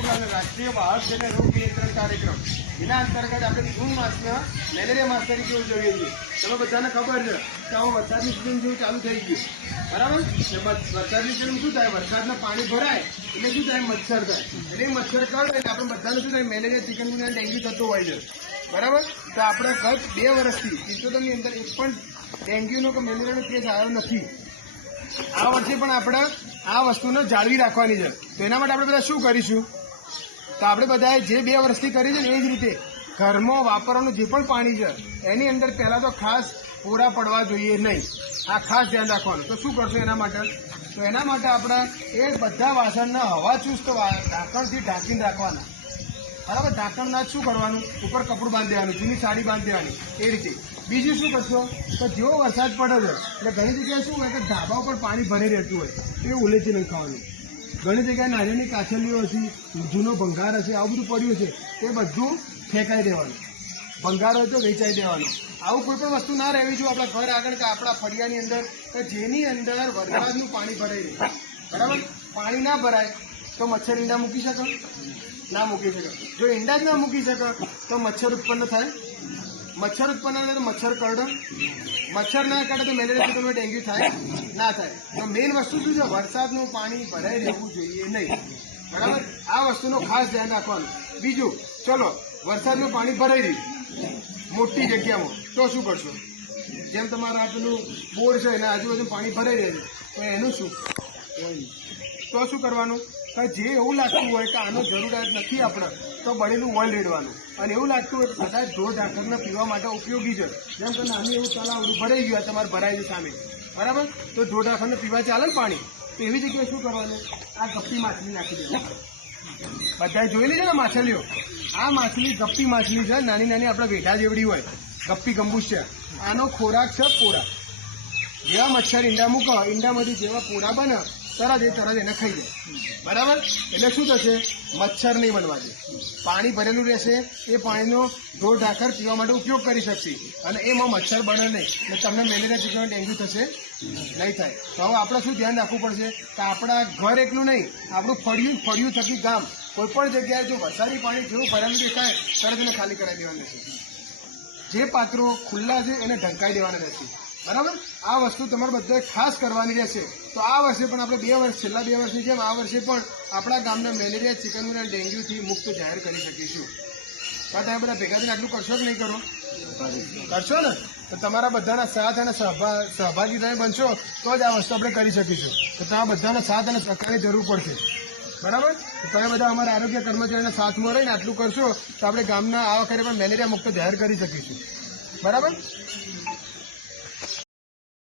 રાષ્ટ્રીય બાળજન્ય રોગ નિયંત્રણ કાર્યક્રમ. એના અંતર્ગત આપણે જૂન માસમાં મેલેરિયા માસ તરીકે ઉજવીએ છીએ. તમે બધાને ખબર છે કે હવે વરસાદની સિઝન જેવું ચાલુ થઈ ગયું. બરાબર? વરસાદની સિઝન શું થાય? વરસાદના પાણી ભરાય એટલે શું થાય? મચ્છર થાય. એટલે મચ્છર કરડે એટલે આપણે બધાને શું થાય? મેલેરિયા ચિકનગુનિયા ડેન્ગ્યુ થતો હોય છે. બરાબર? તો આપણે ગત બે વર્ષથી અંદર એક પણ ડેન્ગ્યુનો કે મેલેરિયાનો કેસ આવ્યો નથી. આ વર્ષે પણ આપણે આ વસ્તુને જાળવી રાખવાની છે. તો એના માટે આપણે બધા શું કરીશું? તો આપણે બધાએ જે બે વર્ષથી કરી છે ને એ જ રીતે ઘરમાં વાપરવાનું જે પણ પાણી છે, એની અંદર પહેલાં તો ખાસ પૂરા પડવા જોઈએ નહીં. આ ખાસ ધ્યાન રાખવાનું. તો શું કરશું એના માટે? તો એના માટે આપણે એ બધા વાસણને હવાચુસ્ત વા- ઢાંકણથી ઢાંકીને રાખવાના. બરાબર? ઢાંકણના શું કરવાનું? ઉપર કપડું બાંધી દેવાનું જૂની સાડી બાંધી દેવાની એ રીતે. બીજું શું કરશો? તો જેવો વરસાદ પડે છે, એટલે ઘણી જગ્યાએ શું હોય કે ધાબા ઉપર પાણી ભરી રહેતું હોય, એ ઉલેચી નહીં ખાવાનું. ઘણી જગ્યાએ નારિયેળની કાછલીઓ હશે, જૂનો ભંગાર હશે, આવું બધું પડ્યું છે, એ બધું ફેંકાઈ દેવાનું. ભંગાર હોય તો વેચાઈ દેવાનો. આવું કોઈ પણ વસ્તુ ના રહેવી જોઈએ આપણા ઘર આગળ કે આપણા ફળિયાની અંદર, કે જેની અંદર વરસાદનું પાણી ભરાઈ રહે બરાબર? પાણી ના ભરાય, તો મચ્છર ઈંડા મૂકી શકો? ના મૂકી શકે. જો ઈંડા જ ના મૂકી શકે, તો મચ્છર ઉત્પન્ન થાય? મચ્છર ઉત્પન્ન થાય તો મચ્છર કરડે. મચ્છર ના કરડે તો મેલેરિયા તમને ડેન્ગ્યુ થાય. ના થાય. તો મેઇન વસ્તુ શું છે? વરસાદનું પાણી ભરાઈ રહેવું જોઈએ નહીં. બરાબર? આ વસ્તુનું ખાસ ધ્યાન રાખવાનું. બીજું, ચલો, વરસાદનું પાણી ભરાઈ રહ્યું. મોટી જગ્યામાં. તો શું કરશો? જેમ તમારા પેલું બોર છે એના આજુબાજુ પાણી ભરાઈ રહે છે, તો એનું શું? તો શું કરવાનું? કે જે એવું લાગતું હોય કે આનો જરૂરિયાત નથી આપણે, તો બળેલું ઓઇલ રેડવાનું અને એવું લાગતું હોય કદાચ ધોધ ઢાંકરને પીવા માટે ઉપયોગી છે. જેમ કે નાનું એવું તલાવડું ભરાઈ ગયું તમારે ભરાય છે સામે. બરાબર? તો ધોધ આખરને પીવા ચાલે ને પાણી? તો એવી જગ્યાએ શું કરવાનું? આ ગપ્પી માછલી નાખી દે બધાએ જોયેલી છે ને માછલીઓ? આ માછલી ગપ્પી માછલી છે, નાની નાની આપણે વેઢા જેવડી હોય. ગપ્પી ગંબૂસ છે. આનો ખોરાક છે પોરા. જેવા મચ્છર ઈંડા મૂકો, ઈંડામાંથી જેવા પૂરા બને, તરત એ તરત એને ખાઈ જાય બરાબર? એટલે શું થશે? મચ્છર નહીં બનવા દે. પાણી ભરેલું રહેશે, એ પાણીનો ઢોર ઢાંકર પીવા માટે ઉપયોગ કરી શકશે. અને એમાં મચ્છર બને નહીં. એટલે તમને મેલેરિયા ચિકન ડેન્ગ્યુ થશે, નહીં થાય. તો હવે આપણે શું ધ્યાન રાખવું પડશે? કે આપણા ઘર એકલું નહીં, આપણું ફળિયું ફળિયું થકી ગામ. કોઈપણ જગ્યાએ જો વરસાદી પાણી જેવું ભરેલું દેખાય, તરત એને ખાલી કરાવી દેવાનું રહેશે. જે પાત્રો ખુલ્લા છે, એને ઢંકાઈ દેવાના રહેશે. બરાબર? આ વસ્તુ તમારે બધાએ ખાસ કરવાની રહેશે. તો આ વર્ષે પણ આપણે બે વર્ષ, છેલ્લા બે વર્ષની જેમ આ વર્ષે પણ આપણા ગામના મેલેરિયા ચિકનગુનિયા ડેન્ગ્યુથી મુક્ત જાહેર કરી શકીશું. પણ તમે બધા ભેગા થઈને આટલું કરશો કે નહીં કરો? કરશો ને? તો તમારા બધાના સાથ અને સહભા, સહભાગી તમે બનશો તો જ આ વસ્તુ આપણે કરી શકીશું. તો તમારા બધાના સાથ અને સહકારની જરૂર પડશે. બરાબર? તમે બધા અમારા આરોગ્ય કર્મચારીના સાથમાં રહીને આટલું કરશો તો આપણે ગામના આ વખતે પણ મેલેરિયા મુક્ત જાહેર કરી શકીશું. બરાબર?